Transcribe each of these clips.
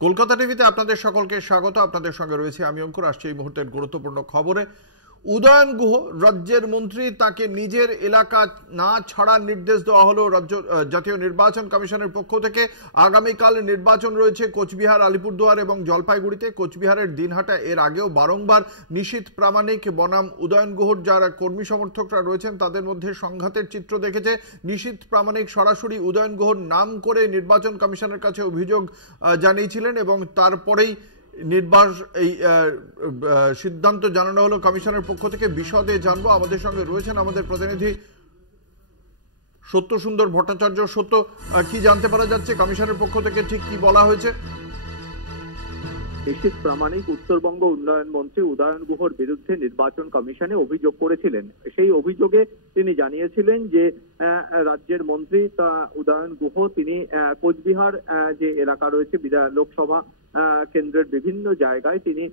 কলকাতা টিভিতে আপনাদের সকলকে স্বাগত। আপনাদের সঙ্গে রয়েছে আমি অঙ্কুর। আসছে এই মুহূর্তের গুরুত্বপূর্ণ খবরে। উদয়ন গুহ রাজ্যের মন্ত্রী, তাকে নিজের এলাকা না ছাড়ার নির্দেশ দেওয়া হলো জাতীয় নির্বাচন কমিশনের পক্ষ থেকে। আগামীকাল নির্বাচন রয়েছে কোচবিহার, আলিপুরদুয়ার এবং জলপাইগুড়িতে। কোচবিহারের দিনহাটা এর আগেও বারংবার নিশীথ প্রামাণিক বনাম উদয়ন গুহর যারা কর্মী সমর্থকরা রয়েছেন তাদের মধ্যে সংঘাতের চিত্র দেখেছে। নিশীথ প্রামাণিক সরাসরি উদয়ন গুহর নাম করে নির্বাচন কমিশনের কাছে অভিযোগ জানিয়েছিলেন এবং তারপরেই এই সিদ্ধান্ত জানানো হলো কমিশনের পক্ষ থেকে। বিশদে জানবো, আমাদের সঙ্গে রয়েছেন আমাদের প্রতিনিধি সত্য সুন্দর ভট্টাচার্য। সত্য, কি জানতে পারা যাচ্ছে কমিশনের পক্ষ থেকে, ঠিক কি বলা হয়েছে? নিশীথ প্রামাণিক উত্তরবঙ্গ উন্নয়ন মন্ত্রী উদয়ন গুহর বিরুদ্ধে নির্বাচন কমিশনে অভিযোগ করেছিলেন। সেই অভিযোগে তিনি জানিয়েছিলেন যে রাজ্যের মন্ত্রী উদয়ন গুহ তিনি কোচবিহার যে এলাকা রয়েছে লোকসভা কেন্দ্রের বিভিন্ন জায়গায় তিনি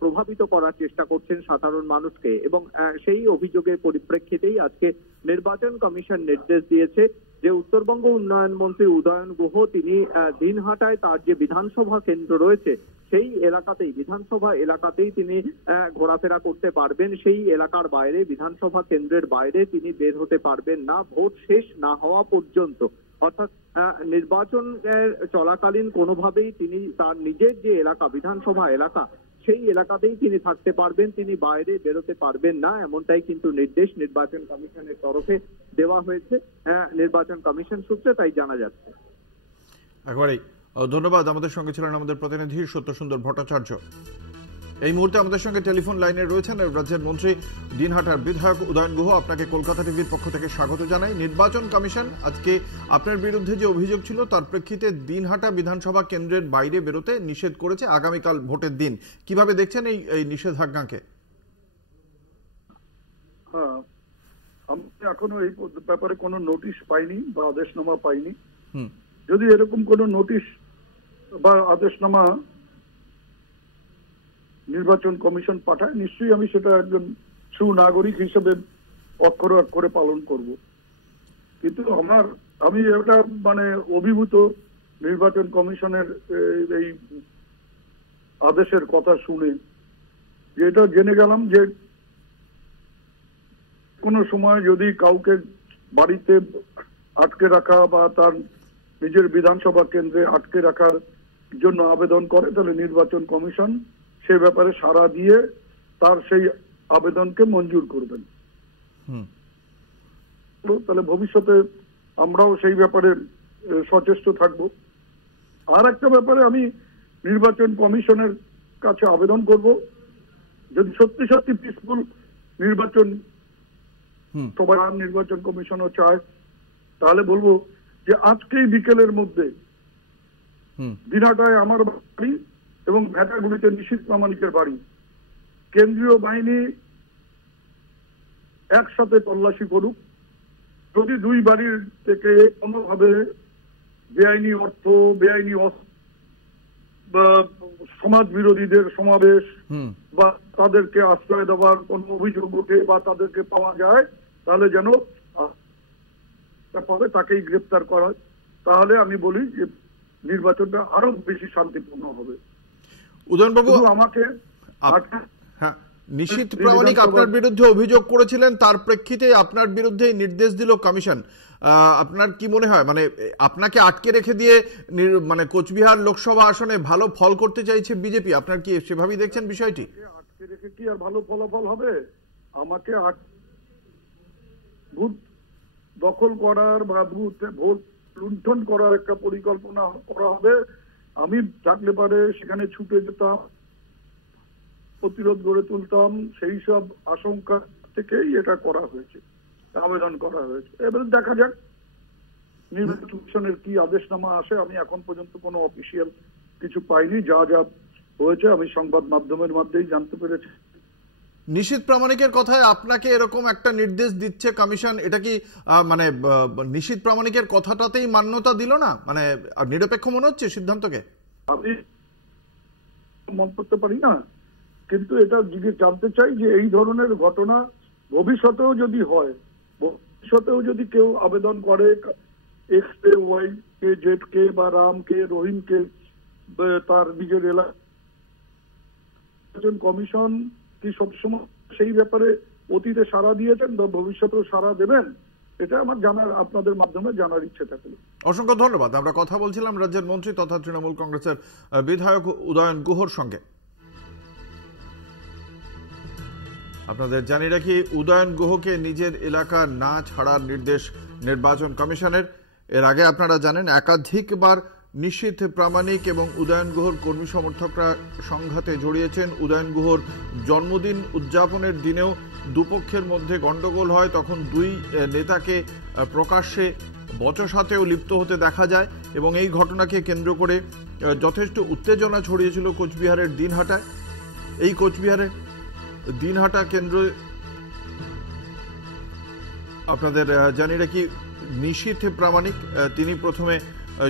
প্রভাবিত করার চেষ্টা করছেন সাধারণ মানুষকে, এবং সেই অভিযোগের পরিপ্রেক্ষিতেই আজকে নির্বাচন কমিশন নির্দেশ দিয়েছে যে উত্তরবঙ্গ উন্নয়ন মন্ত্রী উদয়ন গুহ তিনি দিনহাটায় তার যে বিধানসভা কেন্দ্র রয়েছে সেই এলাকাতেই, বিধানসভা এলাকাতেই তিনি ঘোরাফেরা করতে পারবেন। সেই এলাকার বাইরে, বিধানসভা কেন্দ্রের বাইরে তিনি বের হতে পারবেন না ভোট শেষ না হওয়া পর্যন্ত। অর্থাৎ নির্বাচন চলাকালীন কোনোভাবেই তিনি তার নিজের যে এলাকা, বিধানসভা এলাকা, সেই এলাকাতেই তিনি থাকতে পারবেন, তিনি বাইরে বেরোতে পারবেন না, এমনটাই কিন্তু নির্দেশ নির্বাচন কমিশনের তরফে দেওয়া হয়েছে। নির্বাচন কমিশন সূত্রে তাই জানা যাচ্ছে। একবারেই ধন্যবাদ। আমাদের সঙ্গে ছিলেন আমাদের প্রতিনিধি সত্য সুন্দর ভট্টাচার্য। এই মুহূর্তে আমাদের সঙ্গে টেলিফোন লাইনে রয়েছেন রাজ্যের মন্ত্রী দিনহাটার বিধায়ক উদয়ন গুহ। আপনাকে কলকাতা টিভির পক্ষ থেকে স্বাগত জানাই। নির্বাচন কমিশন আজকে আপনার বিরুদ্ধে যে অভিযোগ ছিল তার প্রেক্ষিতে দিনহাটা বিধানসভা কেন্দ্রের বাইরে বেরোতে নিষেধ করেছে আগামীকাল ভোটের দিন। কিভাবে দেখছেন এই নিষেধাজ্ঞাকে? আমি এখনো এই ব্যাপারে কোনো নোটিশ পাইনি বা আদেশনামা পাইনি। যদি এরকম কোনো নোটিশ বা আদেশনামা নির্বাচন কমিশন পাঠায়, নিশ্চয়ই আমি সেটা একজন সুনাগরিক হিসেবে অক্ষরে অক্ষরে পালন করব। কিন্তু আমি এটা অভিভূত নির্বাচন কমিশনের এই আদেশের কথা শুনে, যে এটা জেনে গেলাম যে কোনো সময় যদি কাউকে বাড়িতে আটকে রাখা বা তার নিজের বিধানসভা কেন্দ্রে আটকে রাখার জন্য আবেদন করে, তাহলে নির্বাচন কমিশন সে ব্যাপারে সাড়া দিয়ে তার সেই আবেদনকে মঞ্জুর করবেন। তাহলে ভবিষ্যতে আমরাও সেই ব্যাপারে সচেষ্ট থাকব। আর একটা ব্যাপারে আমি নির্বাচন কমিশনের কাছে আবেদন করব, যদি সত্যি সত্যি পিসফুল নির্বাচন সবাই নির্বাচন কমিশনও চায়, তাহলে বলবো যে আজকেই বিকেলের মধ্যে দিনহাটায় আমার বাড়ি এবং ভেটাগুড়িতে নিশীথ প্রামাণিকের বাড়ি, কেন্দ্রীয় বাহিনী একসাথে তল্লাশি করুক। যদি দুই বাড়ির থেকে কোনোভাবে বেআইনি অর্থ, বেআইনি বা সমাজ বিরোধীদের সমাবেশ বা তাদেরকে আশ্রয় দেওয়ার কোন অভিযোগ ওঠে বা তাদেরকে পাওয়া যায়, তাহলে যেন তাকেই গ্রেপ্তার করা। তাহলে আমি বলি যে নির্বাচনটা আরো বেশি শান্তিপূর্ণ হবে। উদয়নবাবু, আমাকে নিশীথ প্রামাণিক আপনার বিরুদ্ধে অভিযোগ করেছিলেন, তার প্রেক্ষিতে আপনার বিরুদ্ধে নির্দেশ দিল কমিশন। আপনার কি মনে হয়, আপনাকে আটকে রেখে দিয়ে কোচবিহার লোকসভা আসনে ভালো ফল করতে চাইছে বিজেপি? আপনার কি সেভাবেই দেখছেন বিষয়টি? আটকে রেখে কি আর ভালো ফলাফল হবে? আমাকে বুথ দখল করার বা ভোট লুণ্ঠন করার একটা পরিকল্পনা করা হবে। আমি থাকলে পারে সেখানে ছুটে যেতাম, প্রতিরোধ গড়ে তুলতাম। সেই সব আশঙ্কা থেকেই এটা করা হয়েছে, আবেদন করা হয়েছে। এবারে দেখা যাক নির্বাচন কমিশনের কি আদেশনামা আসে। আমি এখন পর্যন্ত কোনো অফিসিয়াল কিছু পাইনি। যা যা হয়েছে আমি সংবাদ মাধ্যমের মাধ্যমেই জানতে পেরেছি। নিশীথ প্রামাণিকের কথায় আপনাকে এরকম একটা নির্দেশ দিচ্ছে কমিশন, এটা কি নিশীথ প্রামাণিকের কথাটাতেই মান্যতা দিল না? নিরপেক্ষ মনে হচ্ছে সিদ্ধান্তকে? আমি মত করতে পারি না, কিন্তু এটা জানতে চাই যে এই ধরনের ঘটনা ভবিষ্যতেও যদি হয়, ভবিষ্যতেও যদি কেউ আবেদন করে এক্স কে, ওয়াই কে, জেড কে বা রাম কে, রহিম কে, তার নিজের এলাকা কমিশন কি সবসময় সেই ব্যাপারে অতীতে সাড়া দিয়েছেন বা ভবিষ্যতেও সাড়া দেবেন, এটা আমার জানার, আপনাদের মাধ্যমে জানার ইচ্ছে থাকলো। অসংখ্য ধন্যবাদ। আমরা কথা বলছিলাম রাজ্যের মন্ত্রী তথা তৃণমূল কংগ্রেসের বিধায়ক উদয়ন গুহর সঙ্গে। আপনাদের জানি রাখি, উদয়ন গুহকে নিজের এলাকা না ছাড়ার নির্দেশ নির্বাচন কমিশনের। এর আগে আপনারা জানেন একাধিকবার নিশীথ প্রামাণিক এবং উদয়ন গুহর কর্মী সমর্থকরা সংঘাতে জড়িয়েছেন। উদয়ন গুহর জন্মদিন উদযাপনের দিনেও দুপক্ষের মধ্যে গন্ডগোল হয়, তখন দুই নেতাকে প্রকাশ্যে বচসাতেও লিপ্ত হতে দেখা যায় এবং এই ঘটনাকে কেন্দ্র করে যথেষ্ট উত্তেজনা ছড়িয়েছিল কোচবিহারের দিনহাটায়। এই কোচবিহারের দিনহাটা কেন্দ্রে আপনাদের জানি রাখি নিশীথ প্রামাণিক তিনি প্রথমে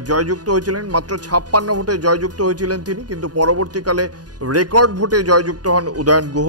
জয়যুক্ত হয়েছিলেন, মাত্র 56 ভোটে জয়যুক্ত হয়েছিলেন তিনি, কিন্তু পরবর্তীকালে রেকর্ড ভোটে জয়যুক্ত হন উদয়ন গুহ।